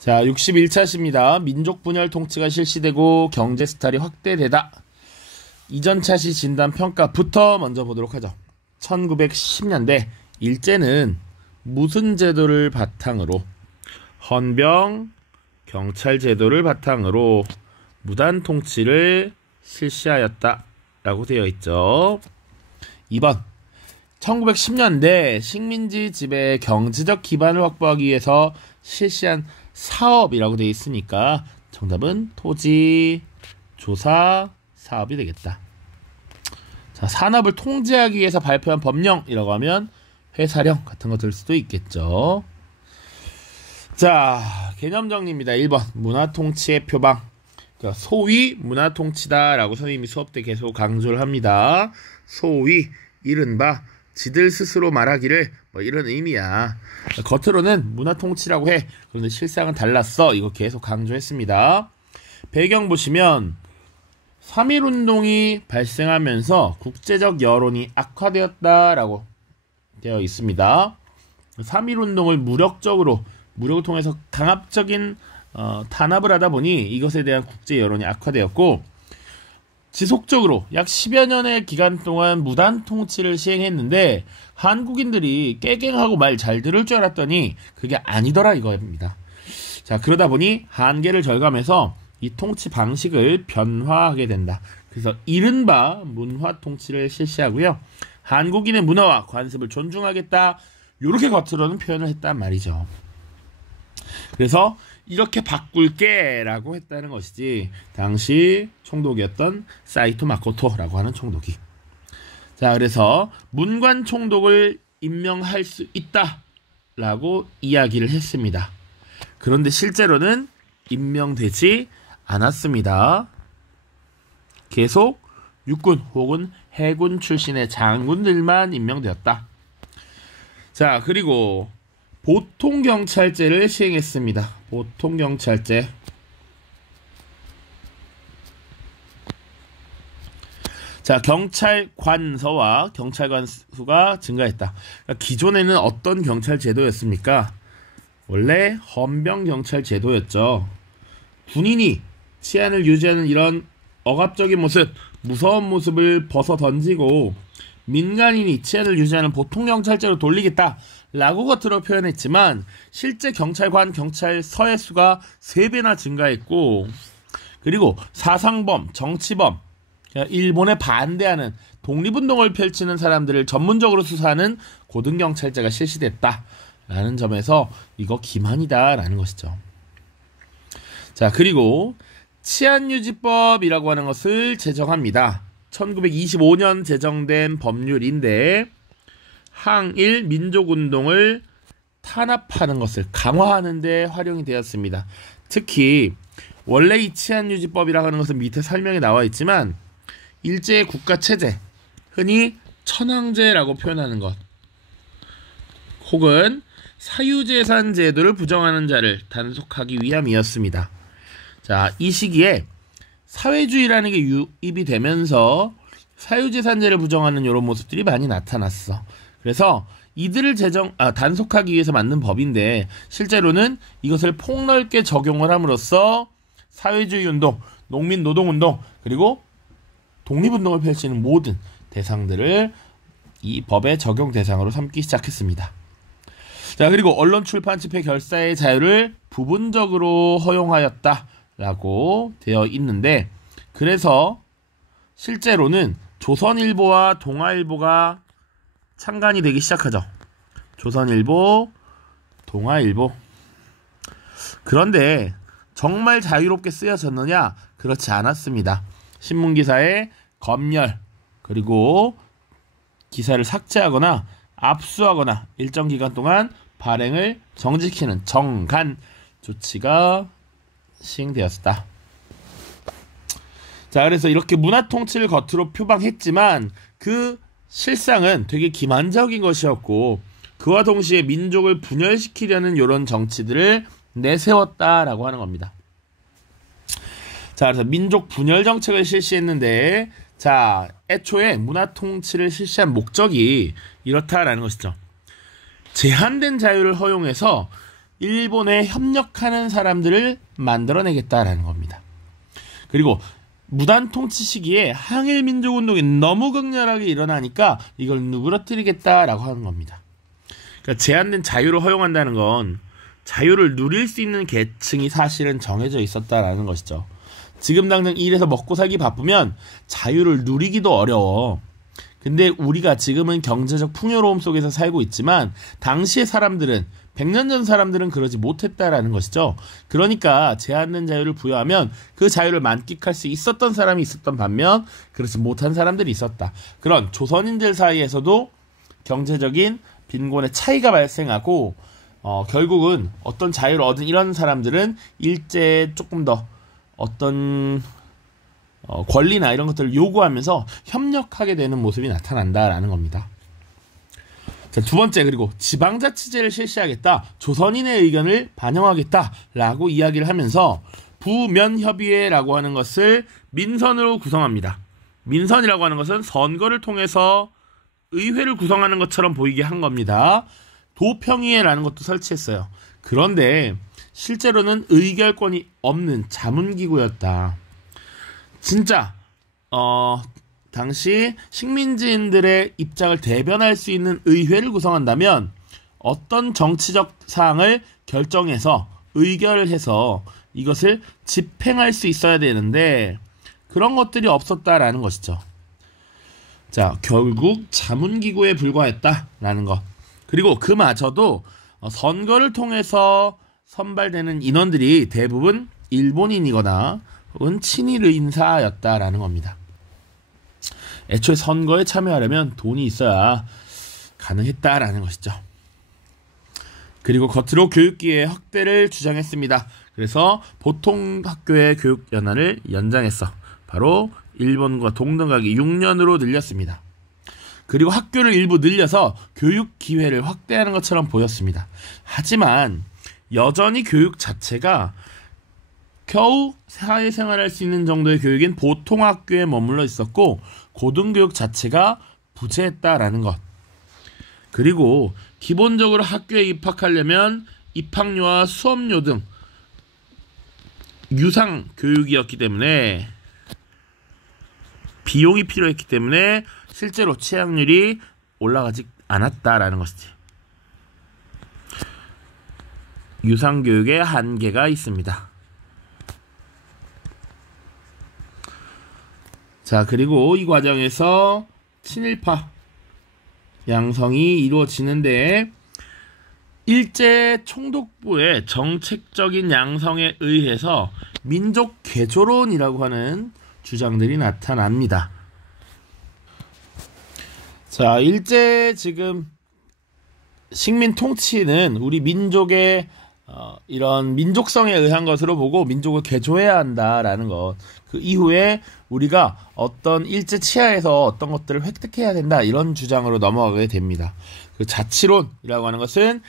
자, 61차시입니다. 민족 분열 통치가 실시되고 경제 스타일이 확대되다. 이전 차시 진단 평가부터 먼저 보도록 하죠. 1910년대 일제는 무슨 제도를 바탕으로? 헌병, 경찰 제도를 바탕으로 무단 통치를 실시하였다 라고 되어 있죠. 2번 1910년대 식민지 지배의 경제적 기반을 확보하기 위해서 실시한 사업이라고 되어 있으니까 정답은 토지, 조사, 사업이 되겠다. 자, 산업을 통제하기 위해서 발표한 법령이라고 하면 회사령 같은 거 들 수도 있겠죠. 자, 개념 정리입니다. 1번 문화통치의 표방. 소위 문화통치다라고 선생님이 수업 때 계속 강조를 합니다. 소위 이른바 지들 스스로 말하기를 이런 의미야. 겉으로는 문화통치라고 해. 그런데 실상은 달랐어. 이거 계속 강조했습니다. 배경 보시면 3.1운동이 발생하면서 국제적 여론이 악화되었다라고 되어 있습니다. 3.1운동을 무력을 통해서 강압적인 탄압을 하다 보니 이것에 대한 국제 여론이 악화되었고, 지속적으로 약 10여 년의 기간 동안 무단 통치를 시행했는데 한국인들이 깨갱하고 말 잘 들을 줄 알았더니 그게 아니더라 이거입니다. 자, 그러다 보니 한계를 절감해서 이 통치 방식을 변화하게 된다. 그래서 이른바 문화 통치를 실시하고요. 한국인의 문화와 관습을 존중하겠다. 이렇게 겉으로는 표현을 했단 말이죠. 그래서 이렇게 바꿀게 라고 했다는 것이지, 당시 총독이었던 사이토 마코토라고 하는 총독이. 자, 그래서 문관 총독을 임명할 수 있다 라고 이야기를 했습니다. 그런데 실제로는 임명되지 않았습니다. 계속 육군 혹은 해군 출신의 장군들만 임명되었다. 자, 그리고 보통경찰제를 시행했습니다. 보통경찰제. 자, 경찰관서와 경찰관 수가 증가했다. 그러니까 기존에는 어떤 경찰제도였습니까? 원래 헌병경찰제도였죠. 군인이 치안을 유지하는 이런 억압적인 모습, 무서운 모습을 벗어 던지고 민간인이 치안을 유지하는 보통경찰제로 돌리겠다 라고 겉으로 표현했지만 실제 경찰관, 경찰서의 수가 3배나 증가했고, 그리고 사상범, 정치범, 일본에 반대하는 독립운동을 펼치는 사람들을 전문적으로 수사하는 고등경찰제가 실시됐다라는 점에서 이거 기만이다라는 것이죠. 자, 그리고 치안유지법이라고 하는 것을 제정합니다. 1925년 제정된 법률인데 항일 민족운동을 탄압하는 것을 강화하는 데 활용이 되었습니다. 특히 원래 이 치안유지법이라고 하는 것은 밑에 설명에 나와 있지만 일제의 국가체제, 흔히 천황제라고 표현하는 것, 혹은 사유재산 제도를 부정하는 자를 단속하기 위함이었습니다. 자, 이 시기에 사회주의라는 게 유입이 되면서 사유재산제를 부정하는 이런 모습들이 많이 나타났어. 그래서 이들을 단속하기 위해서 만든 법인데 실제로는 이것을 폭넓게 적용을 함으로써 사회주의 운동, 농민 노동운동, 그리고 독립운동을 펼치는 모든 대상들을 이 법의 적용 대상으로 삼기 시작했습니다. 자, 그리고 언론 출판 집회 결사의 자유를 부분적으로 허용하였다라고 되어 있는데, 그래서 실제로는 조선일보와 동아일보가 창간이 되기 시작하죠. 조선일보, 동아일보. 그런데 정말 자유롭게 쓰여졌느냐? 그렇지 않았습니다. 신문기사의 검열, 그리고 기사를 삭제하거나 압수하거나 일정 기간 동안 발행을 정지시키는 정간 조치가 시행되었다. 자, 그래서 이렇게 문화통치를 겉으로 표방했지만 그 실상은 되게 기만적인 것이었고, 그와 동시에 민족을 분열시키려는 이런 정치들을 내세웠다라고 하는 겁니다. 자, 그래서 민족 분열 정책을 실시했는데, 자, 애초에 문화통치를 실시한 목적이 이렇다라는 것이죠. 제한된 자유를 허용해서 일본에 협력하는 사람들을 만들어내겠다라는 겁니다. 그리고 무단 통치 시기에 항일 민족 운동이 너무 극렬하게 일어나니까 이걸 누그러뜨리겠다라고 하는 겁니다. 그러니까 제한된 자유를 허용한다는 건 자유를 누릴 수 있는 계층이 사실은 정해져 있었다라는 것이죠. 지금 당장 일해서 먹고 살기 바쁘면 자유를 누리기도 어려워. 근데 우리가 지금은 경제적 풍요로움 속에서 살고 있지만 당시의 사람들은 100년 전 사람들은 그러지 못했다라는 것이죠. 그러니까 제한된 자유를 부여하면 그 자유를 만끽할 수 있었던 사람이 있었던 반면 그렇지 못한 사람들이 있었다. 그런 조선인들 사이에서도 경제적인 빈곤의 차이가 발생하고 결국은 어떤 자유를 얻은 이런 사람들은 일제에 조금 더 어떤 권리나 이런 것들을 요구하면서 협력하게 되는 모습이 나타난다라는 겁니다. 자, 두 번째, 그리고 지방자치제를 실시하겠다, 조선인의 의견을 반영하겠다라고 이야기를 하면서 부면협의회라고 하는 것을 민선으로 구성합니다. 민선이라고 하는 것은 선거를 통해서 의회를 구성하는 것처럼 보이게 한 겁니다. 도평의회라는 것도 설치했어요. 그런데 실제로는 의결권이 없는 자문기구였다. 진짜 당시 식민지인들의 입장을 대변할 수 있는 의회를 구성한다면 어떤 정치적 사항을 결정해서 의결을 해서 이것을 집행할 수 있어야 되는데 그런 것들이 없었다라는 것이죠. 자, 결국 자문기구에 불과했다라는 것. 그리고 그마저도 선거를 통해서 선발되는 인원들이 대부분 일본인이거나 혹은 친일 인사였다라는 겁니다. 애초에 선거에 참여하려면 돈이 있어야 가능했다라는 것이죠. 그리고 겉으로 교육기회 확대를 주장했습니다. 그래서 보통학교의 교육연한을 연장했어. 바로 일본과 동등하게 6년으로 늘렸습니다. 그리고 학교를 일부 늘려서 교육 기회를 확대하는 것처럼 보였습니다. 하지만 여전히 교육 자체가 겨우 사회생활할 수 있는 정도의 교육인 보통학교에 머물러 있었고 고등교육 자체가 부재했다라는 것. 그리고 기본적으로 학교에 입학하려면 입학료와 수업료 등 유상 교육이었기 때문에 비용이 필요했기 때문에 실제로 취학률이 올라가지 않았다라는 것이지. 유상교육에 한계가 있습니다. 자, 그리고 이 과정에서 친일파 양성이 이루어지는데 일제 총독부의 정책적인 양성에 의해서 민족 개조론이라고 하는 주장들이 나타납니다. 자, 일제 지금 식민 통치는 우리 민족의 이런 민족성에 의한 것으로 보고 민족을 개조해야 한다라는 것. 그 이후에 우리가 어떤 일제 치하에서 어떤 것들을 획득해야 된다 이런 주장으로 넘어가게 됩니다. 그 자치론이라고 하는 것은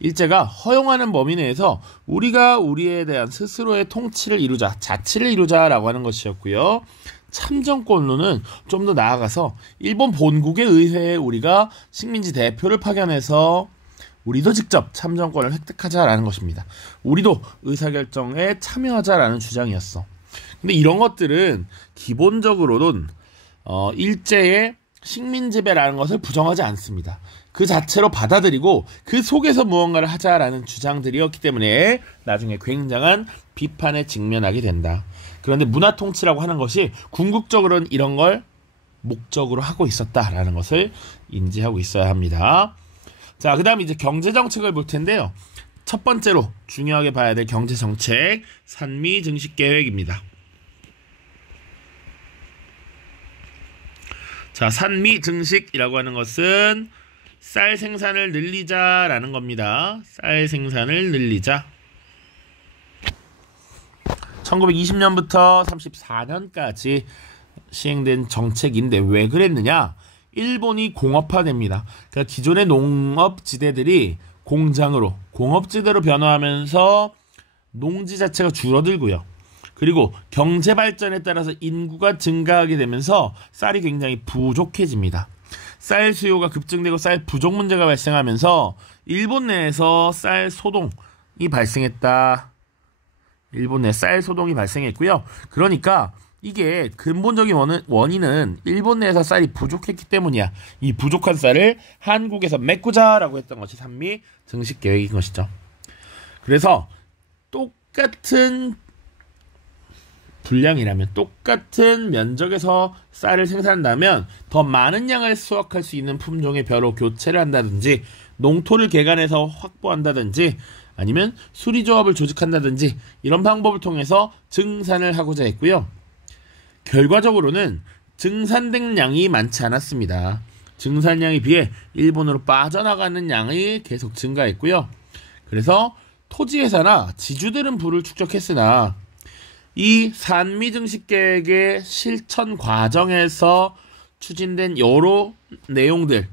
일제가 허용하는 범위 내에서 우리가 우리에 대한 스스로의 통치를 이루자, 자치를 이루자라고 하는 것이었고요. 참정권론은 좀 더 나아가서 일본 본국의 의회에 우리가 식민지 대표를 파견해서 우리도 직접 참정권을 획득하자라는 것입니다. 우리도 의사결정에 참여하자라는 주장이었어. 근데 이런 것들은 기본적으로는 일제의 식민지배라는 것을 부정하지 않습니다. 그 자체로 받아들이고 그 속에서 무언가를 하자라는 주장들이었기 때문에 나중에 굉장한 비판에 직면하게 된다. 그런데 문화통치라고 하는 것이 궁극적으로는 이런 걸 목적으로 하고 있었다라는 것을 인지하고 있어야 합니다. 자, 그 다음 이제 경제정책을 볼 텐데요. 첫 번째로 중요하게 봐야 될 경제정책, 산미 증식계획입니다. 자, 산미 증식이라고 하는 것은 쌀 생산을 늘리자라는 겁니다. 쌀 생산을 늘리자. 1920년부터 34년까지 시행된 정책인데 왜 그랬느냐? 일본이 공업화됩니다. 그러니까 기존의 농업지대들이 공장으로, 공업지대로 변화하면서 농지 자체가 줄어들고요. 그리고 경제발전에 따라서 인구가 증가하게 되면서 쌀이 굉장히 부족해집니다. 쌀 수요가 급증되고 쌀 부족 문제가 발생하면서 일본 내에서 쌀 소동이 발생했다. 일본 내 쌀 소동이 발생했고요. 그러니까 이게 근본적인 원인은 일본 내에서 쌀이 부족했기 때문이야. 이 부족한 쌀을 한국에서 메꾸자라고 했던 것이 산미 증식 계획인 것이죠. 그래서 똑같은 분량이라면, 똑같은 면적에서 쌀을 생산한다면 더 많은 양을 수확할 수 있는 품종의 벼로 교체를 한다든지, 농토를 개간해서 확보한다든지, 아니면 수리조합을 조직한다든지, 이런 방법을 통해서 증산을 하고자 했고요. 결과적으로는 증산된 양이 많지 않았습니다. 증산량에 비해 일본으로 빠져나가는 양이 계속 증가했고요. 그래서 토지회사나 지주들은 부를 축적했으나 이 산미 증식 계획의 실천 과정에서 추진된 여러 내용들,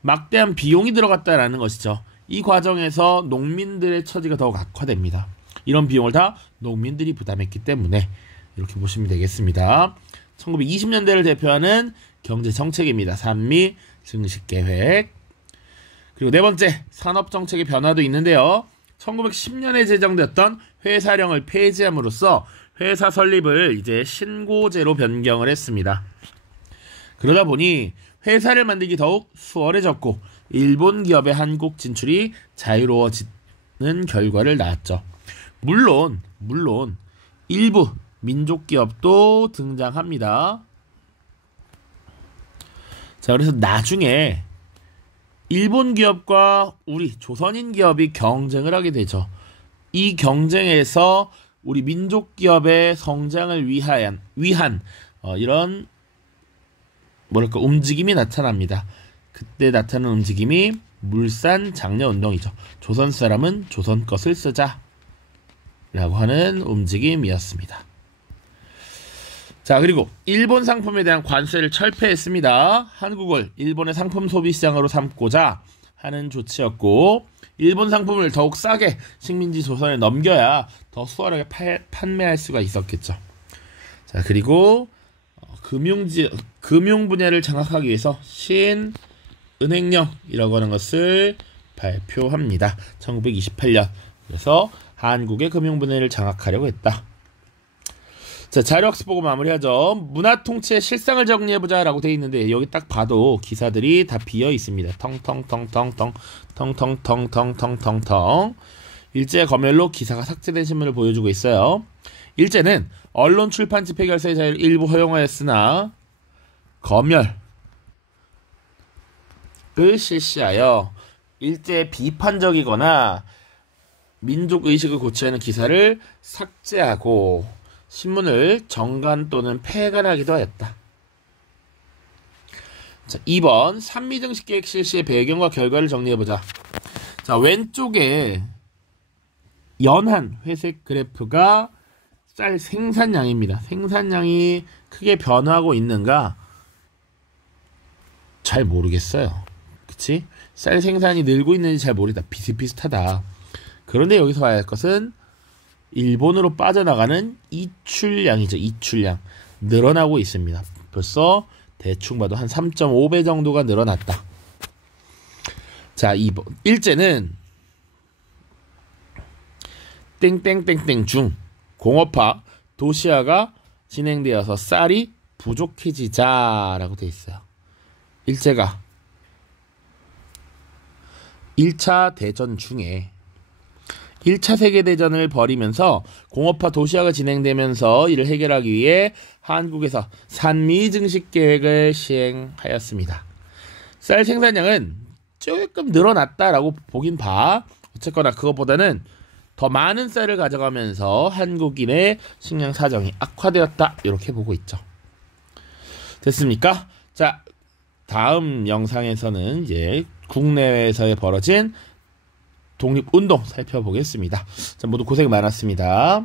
막대한 비용이 들어갔다라는 것이죠. 이 과정에서 농민들의 처지가 더욱 악화됩니다. 이런 비용을 다 농민들이 부담했기 때문에 이렇게 보시면 되겠습니다. 1920년대를 대표하는 경제정책입니다. 산미 증식계획. 그리고 네 번째, 산업정책의 변화도 있는데요. 1910년에 제정됐던 회사령을 폐지함으로써 회사 설립을 이제 신고제로 변경을 했습니다. 그러다 보니 회사를 만들기 더욱 수월해졌고 일본 기업의 한국 진출이 자유로워지는 결과를 낳았죠. 물론 일부 민족 기업도 등장합니다. 자, 그래서 나중에 일본 기업과 우리 조선인 기업이 경쟁을 하게 되죠. 이 경쟁에서 우리 민족 기업의 성장을 위한 이런 움직임이 나타납니다. 그때 나타나는 움직임이 물산 장려 운동이죠. 조선 사람은 조선 것을 쓰자 라고 하는 움직임이었습니다. 자, 그리고 일본 상품에 대한 관세를 철폐했습니다. 한국을 일본의 상품 소비 시장으로 삼고자 하는 조치였고, 일본 상품을 더욱 싸게 식민지 조선에 넘겨야 더 수월하게 판매할 수가 있었겠죠. 자, 그리고 금융 분야를 장악하기 위해서 신은행령이라고 하는 것을 발표합니다. 1928년. 그래서 한국의 금융 분야를 장악하려고 했다. 자, 자료학습 보고 마무리하죠. 문화통치의 실상을 정리해보자 라고 되어 있는데, 여기 딱 봐도 기사들이 다 비어 있습니다. 텅텅텅텅 일제 검열로 기사가 삭제된 신문을 보여주고 있어요. 일제는 언론 출판 집회 결사의 자유를 일부 허용하였으나 검열을 실시하여 일제의 비판적이거나 민족의식을 고취하는 기사를 삭제하고 신문을 정간 또는 폐간하기도 하였다. 자, 2번 산미증식 계획 실시의 배경과 결과를 정리해보자. 자, 왼쪽에 연한 회색 그래프가 쌀 생산량입니다. 생산량이 크게 변화하고 있는가? 잘 모르겠어요. 그치? 쌀 생산이 늘고 있는지 잘 모르겠다. 비슷비슷하다. 그런데 여기서 봐야 할 것은 일본으로 빠져나가는 이출량이죠. 이출량. 늘어나고 있습니다. 벌써 대충 봐도 한 3.5배 정도가 늘어났다. 자, 2번. 일제는 땡땡땡땡 중 공업화, 도시화가 진행되어서 쌀이 부족해지자라고 되어 있어요. 일제가 1차 대전 중에 1차 세계대전을 벌이면서 공업화 도시화가 진행되면서 이를 해결하기 위해 한국에서 산미증식 계획을 시행하였습니다. 쌀 생산량은 조금 늘어났다라고 보긴 봐. 어쨌거나 그것보다는 더 많은 쌀을 가져가면서 한국인의 식량 사정이 악화되었다. 이렇게 보고 있죠. 됐습니까? 자, 다음 영상에서는 이제 국내외에서 벌어진 독립운동 살펴보겠습니다. 자, 모두 고생 많았습니다.